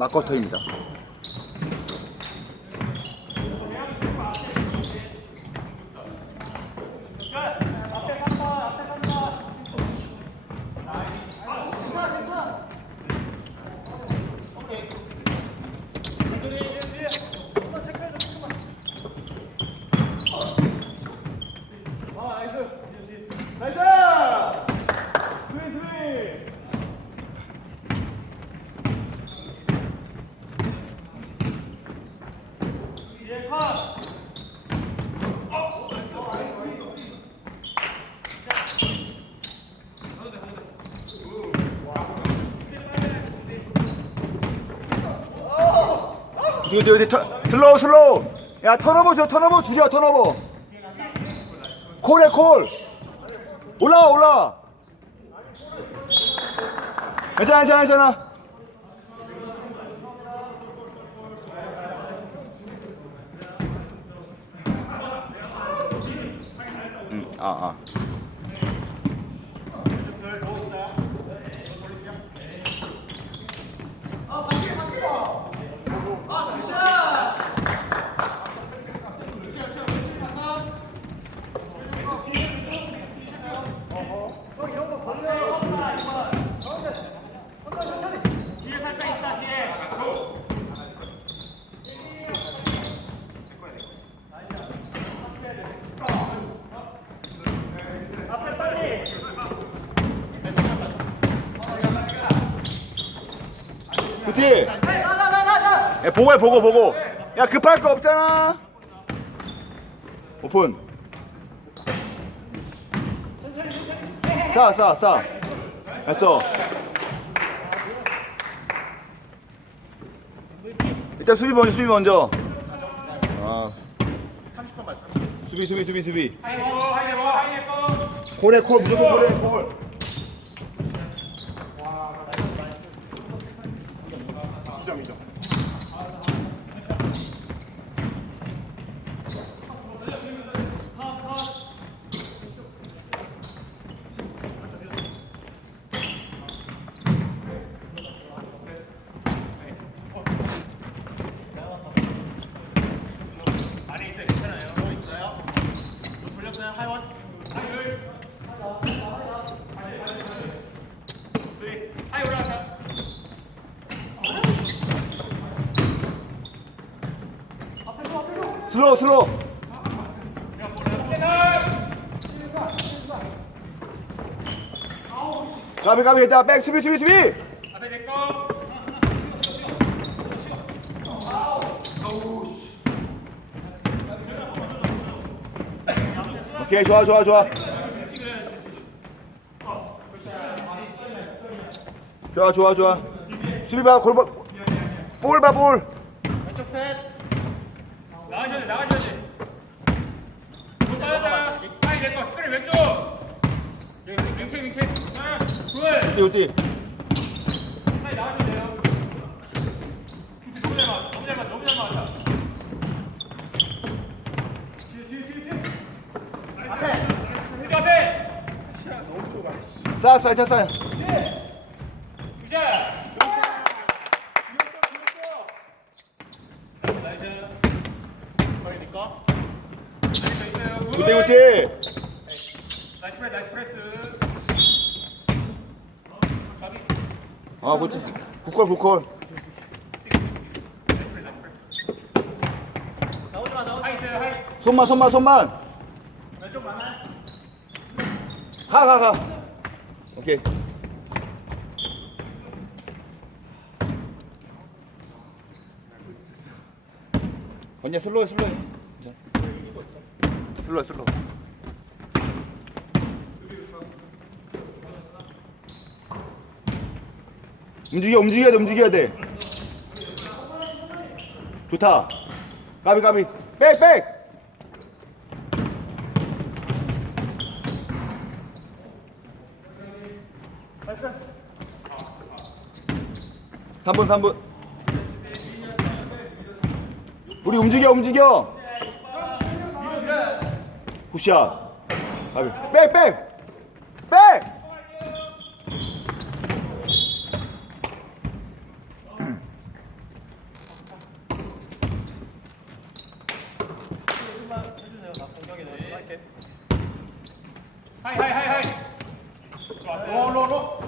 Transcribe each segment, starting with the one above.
마커터입니다. 어디 어디 어디 터, 슬로우 슬로우. 야 턴오버 줘 턴오버 줄여 턴오버. 콜해 콜. 올라와 올라와. 괜찮아 괜찮아 괜찮아. 응, 아, 아. 뒤에 살짝 있다 뒤에 고 앞에 빨리 그티. 야 보고 해 보고 보고. 야 급할 거 없잖아. 오픈. 싸, 싸, 싸. 됐어. 일단 수비 먼저, 수비 먼저. 아. 수비, 수비, 수비, 수비. 콜에 콜, 무조건 콜에 콜. 안에 있어요 괜찮아요 뭐 있어요? 뭐 돌렸어요 하이원 하이 하이 올라가자 슬로우, 슬로우. 가비, 가비, 일단 백, 수비, 수비, 수비. 오케이, 좋아, 좋아, 좋아. 좋아, 좋아, 좋아. 수비 봐, 골 봐. 볼 봐, 볼. 왼쪽 셋 돼. 못 받았다 하이 내꺼 스크린 왼쪽. 여기 윙체 윙체. 하나 둘. 어디, 어디. 하이 나가셔야 돼요. 너무 잘 맞아 너무 잘 맞아 너무 잘 맞아 앞에 왼쪽 앞에. 싸, 싸, 자, 싸. 주자 굿대, 굿대. 나이스 프레스 나이스 프레스 아, 굿대. 굿골, 굿골. 나오지 마 나오지 마 하이 있어요 하이 손만, 손만, 손만. 왼쪽 많아 가, 가, 가. 오케이. 언니야 슬로우 슬로우 자. 슬로우 슬로우 움직여 움직여야 돼 움직여야 돼. 좋다. 까비 까비. 백백! 3분 3분. 우리 움직여 움직여 굿샷. 가비. 백, 백! 백! 하이 하이 하이 하이. 로로 로.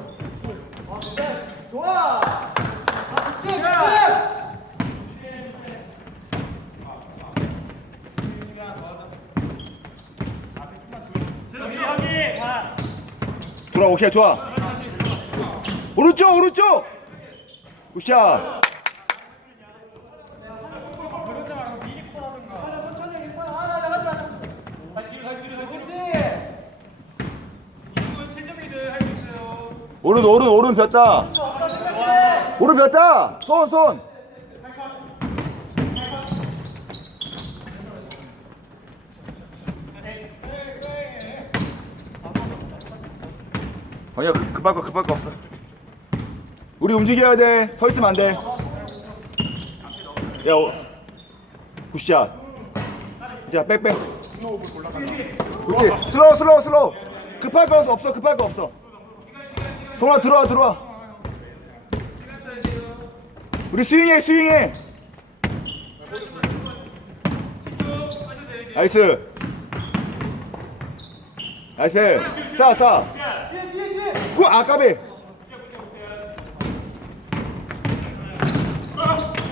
른쪽 굿샷 이거 7점이든 할수 있어요. 오른 오른 오른 폈다. 오른 폈다. 손손 아니야 급- 급할 거 급할 거 없어. 우리 움직여야 돼서 있으면 안돼. 야 오, 굿샷. 자 백백. 오케이. 슬로우 슬로우 슬로우. 급할 거 없어 급할 거 없어. 들어와 들어와 들어와. 우리 스윙해 스윙해. 나이스. 나이스. 싸싸 그 아까비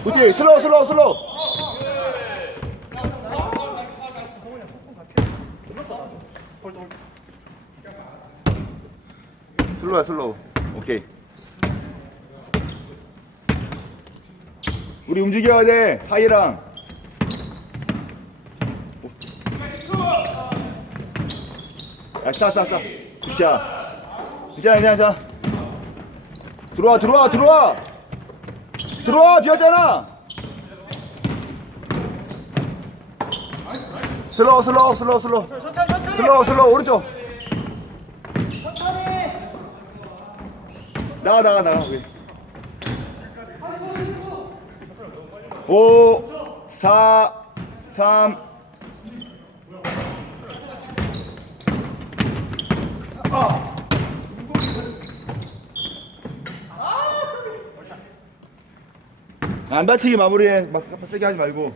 그렇지 슬로우 슬로우 슬로우. 슬로우야 슬로우. 오케이. 우리 움직여야 돼 하이랑. 야 싸 싸 싸 굿샷 괜찮아 괜찮아 괜찮아 들어와 들어와 들어와. 들어와 비었잖아. 슬로우 슬로우 슬로우 슬로우. 슬로우 슬로우 오른쪽. 나가 나가 나가 우리. 5 4 3 안 다치게 마무리해 막 세게 하지 말고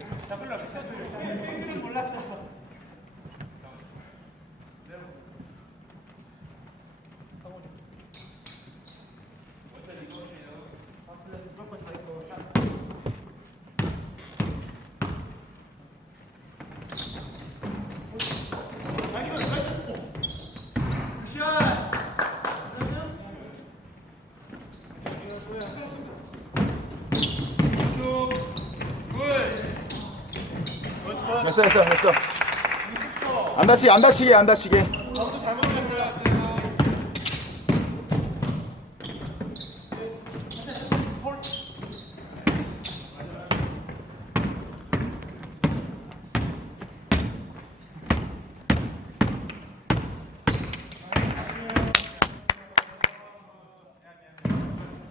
됐어 됐어 됐어. 안 다치게 안 다치게 안 다치게.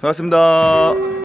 수고하셨습니다